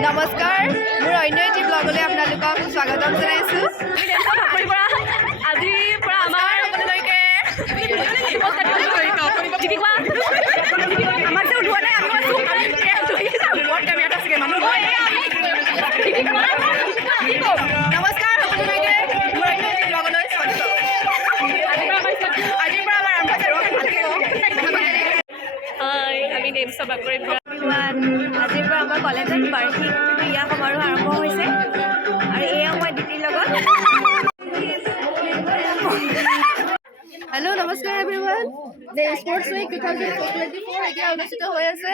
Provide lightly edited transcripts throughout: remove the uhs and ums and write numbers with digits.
নমস্কাৰ মোৰ অন্য এটি ব্লগলৈ আপোনালোকক স্বাগতম জনাইছোঁ আজিৰ পৰা আমাৰ সকলোলৈকে আমাৰ যে উঠোৱা নাই আমি নমস্কাৰ সকলোলৈকে মোৰ অন্য এটি ব্লগলৈ স্বাগতম আজিৰ পৰা আমাৰ আৰম্ভ আমি নেম সভাপতিৰ পৰা আজিৰ পৰা আমাৰ কলেজত বাৰ্ষিক ক্ৰীড়া সমাৰোহ আৰম্ভ হৈছে আৰু এয়া মই দিদিৰ লগত হেল্ল' নমস্কাৰ এভৰিৱান দ্য স্পৰ্টছ উইক 2024 এতিয়া অনুষ্ঠিত হৈ আছে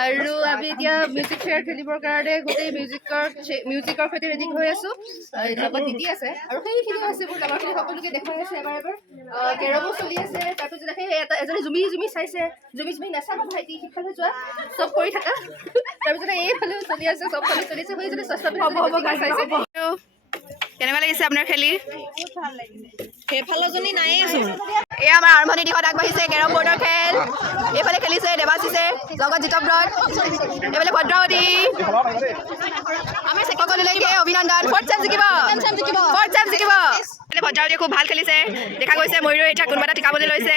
আৰু আমি এতিয়া মিউজিক ফেয়াৰ খেলিবৰ কাৰণে গোটেই মিউজিকৰ সৈতে ৰেডি হৈ আছোঁ লগত দিদি আছে আৰু সেইখিনি আছে মোৰ লগৰখিনি সকলোকে দেখুৱাই আছে এবাৰ কেৰমো চলি আছে তাৰপিছত সেই এজনী জুমি চাইছে জুমি নাচাবা ভাইটি সিফালে যোৱা চব কৰি থাকা তাৰপিছতে এইফালেও চলি আছে চবফালে চলিছে সেইজনী চশমা হ'ব গাই চাইছে কেনেকুৱা লাগিছে আপোনাৰ খেলি বহুত ভাল লাগিছে সেইফালৰজনী নায়েইচোন এয়া আমাৰ আৰম্ভণি দিশত আগবাঢ়িছে কেৰম বৰ্ডৰ খেল এইফালে খেলিছে দেৱাশিছে লগত জিতব্ৰত এইফালে ভদ্ৰাৱতী আমি সকলোলৈকে অভিনন্দন ফৰ্থ চেম জিকিব ভদ্ৰাৱতীয়ে খুব ভাল খেলিছে দেখা গৈছে ময়ূৰ এতিয়া কোনোবা এটা টিকাবলৈ লৈছে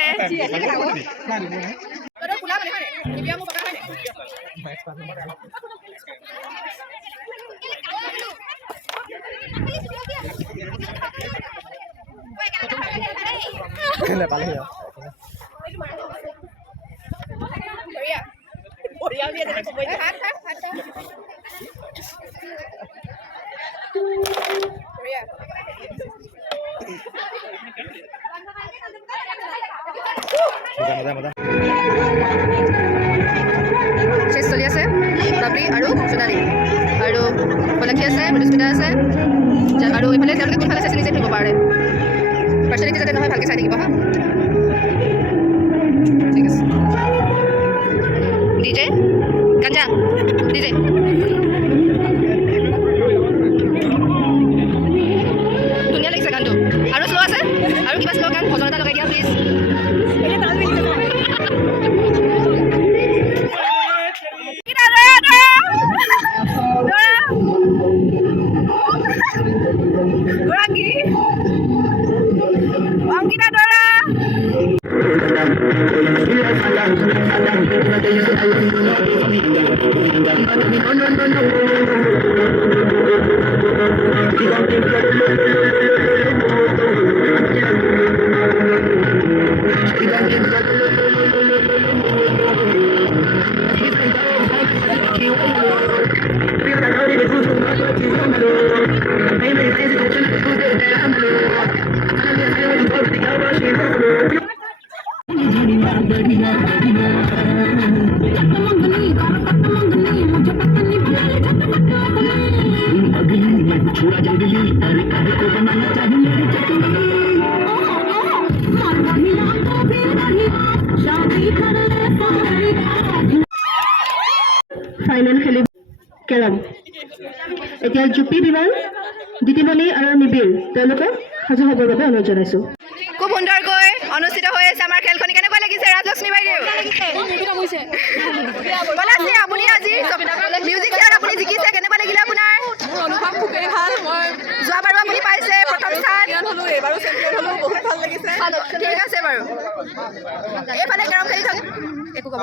চেছ চলি আছে বাবৰি আৰু সোণালী আৰু পলক্ষী আছে মধুস্মিতা আছে আৰু এইফালে তেওঁলোকে কোনফালে চেছ নিজে থাকিব পাৰে পাৰ্চনেলিটি যাতে নহয় ভালকৈ চাই থাকিব হা ঠিক আছে ডিজে গাঞ্জা ডিজে ধুনীয়া লাগিছে গানটো আৰু শ্ল' আছে আৰু কিবা শ্ল' গান ভজন এটা লগাই দিয়া প্লিজ ফাইনেল খেলিব কেৰম এতিয়া জুপি বিমান দিতিমণি আৰু নিবিৰ তেওঁলোকক সাজু হ'বৰ বাবে অনুৰোধ জনাইছোঁ খুব সুন্দৰকৈ অনুষ্ঠিত হৈ আছে আমাৰ খেলখনি কেনেকুৱা লাগিছে ৰাজলক্ষ্মী বাইদেউ আপুনি আজি মিউজিক ফেয়াৰত আপুনি জিকিছে কেনেকুৱা লাগিলে আপোনাৰ অনুভৱ খুবেই ভাল মই যোৱাবাৰো আপুনি পাইছে প্ৰথম স্থান এইবাৰো চেম্পিয়ন হ'লো বহুত ভাল লাগিছে ঠিক আছে বাৰু এইফালে কেৰম খেলি থাকক একো ক'ব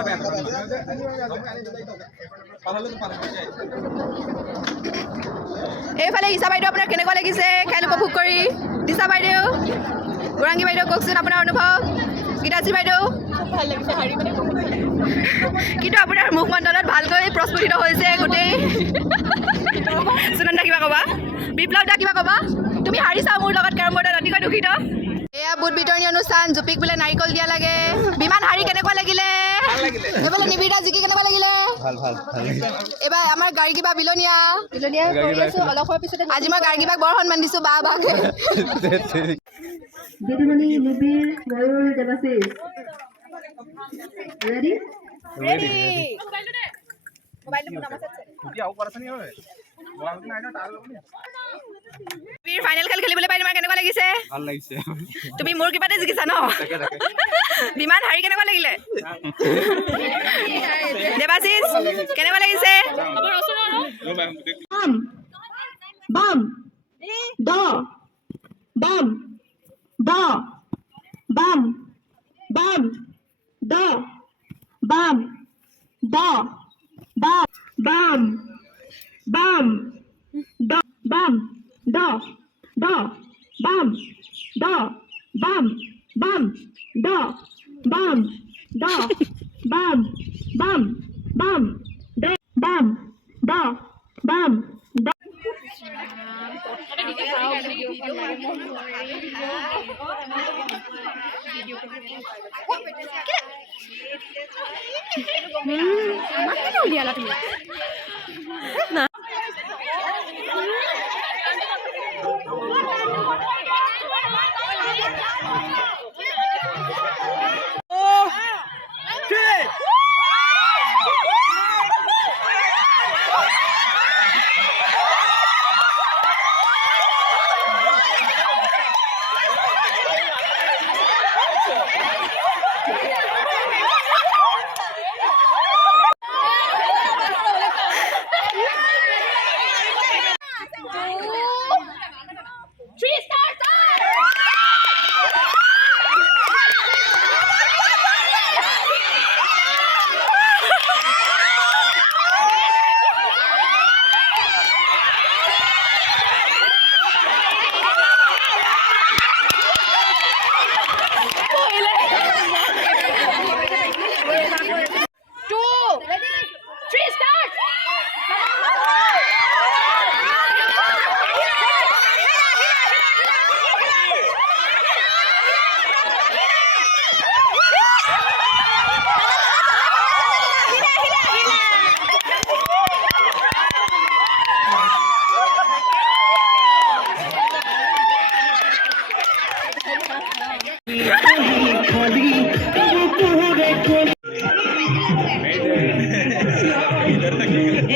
এইফালে ঈশা বাইদেউ আপোনাৰ কেনেকুৱা লাগিছে খেল উপভোগ কৰি দিশা বাইদেউ গৌৰাংগী বাইদেউ কওকচোন আপোনাৰ অনুভৱ গীতাশ্ৰী বাইদেউ ভাল লাগিছে হাৰি মানে কিন্তু আপোনাৰ মুখমণ্ডলত ভালকৈ প্ৰস্ফুটিত হৈছে গোটেই সুনন্দা কিবা ক'বা বিপ্লৱ দা কিবা ক'বা তুমি হাৰিছা মোৰ লগত কেৰম বৰ্ডত অতিকৈ দুখিত এয়া বুট বিতৰণী অনুষ্ঠান জুপিক বোলে নাৰিকল দিয়া লাগে বিমান হাৰি কেনেকুৱা লাগিলে এইফালে নিবিৰা জিকি কেনেকুৱা লাগিলে এইবাৰ আমাৰ গাড়ী কিবা বিলনীয়া কৰি আছো অলপ সময় পিছতে আজি মই গাড়ী কিবাক বৰ সন্মান দিছোঁ বা বাকে দিদিমণি নিবিৰ ময়ূৰ দেৱাশিষ ৰেডি ফাইনেল খেল খেলিবলৈ পাই তোমাৰ কেনেকুৱা লাগিছে? ভাল লাগিছে। তুমি মোৰ কিবাতে জিকিছা ন? বিমান হাৰি কেনেকুৱা লাগিলে? দেৱাশিষ কেনেকুৱা লাগিছে? bam, do, bam, do, bam, bam, do, bam, do, bam, bam, bam, do, bam, do, do, bam, do, bam, bam, do, bam, do, bam, bam, bam, do, bam, do, bam, do.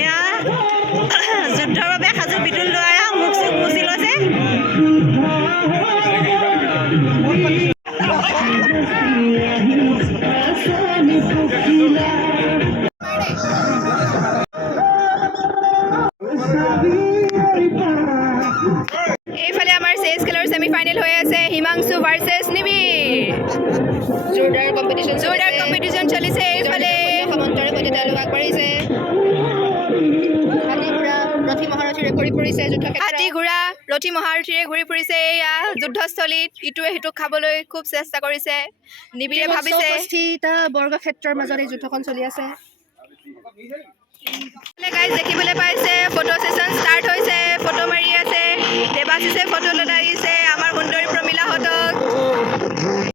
এয়া যুদ্ধৰ বাবে সাজু বিটুল দ্বাৰা মুখ চুখ মুচি লৈছে। এইফালে আমাৰ চেছ খেলৰ ছেমিফাইনেল হৈ আছে, হিমাংশু ভাৰ্চেছ নিবিৰ। জোৰদাৰ কম্পিটিশ্যন চলিছে। এইফালে সামন্তৰে সৈতে তেওঁলোক আগবাঢ়িছে। ৰথী মহাৰথীৰে ঘূৰি ফুৰিছে হাতী ঘোঁৰা ৰথী মহাৰথীৰে ঘূৰি ফুৰিছে এয়া যুদ্ধস্থলীত। ইটোৱে সিটোক খাবলৈ খুব চেষ্টা কৰিছে। নিবিৰে ভাবিছে বৰ্গক্ষেত্ৰৰ মাজত এই যুদ্ধখন চলি আছে। গাইজ দেখিবলৈ পাইছে ফটো ছেশ্যন ষ্টাৰ্ট হৈছে, ফটো মাৰি আছে। দেৱাশিছে ফটো লদাৰিছে আমাৰ সুন্দৰী প্ৰমীলাহঁতক।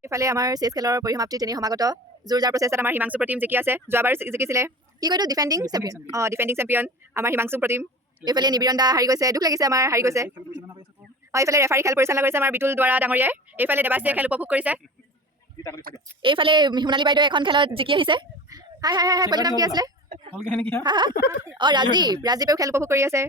এইফালে আমাৰ চেছ খেলৰ পৰিসমাপ্তি তেনে সমাগত। জোৰ জাৰ প্ৰচেষ্টাত আমাৰ হিমাংশু প্ৰতিম জিকি আছে। যোৱাবাৰ জিকিছিলে, কি কয়তো ডিফেণ্ডিং চেম্পিয়ন। ডিফেণ্ডিং চেম্পিয়ন আমাৰ হিমাংশু প্ৰতিম। এইফালে নিবিৰণ দা হাৰি গৈছে, দুখ লাগিছে আমাৰ হাৰি গৈছে। এইফালে ৰেফাৰী খেল পৰিচালনা কৰিছে আমাৰ বিটুল দ্বাৰা ডাঙৰীয়াই। এইফালে দেৱাশীয়ে খেল উপভোগ কৰিছে। এইফালে সোণালী বাইদেৱে এখন খেলত জিকি আহিছে। হাই হাই হাই হাই, নাম কি আছিলে? ৰাজীৱেও খেল উপভোগ কৰি আছে।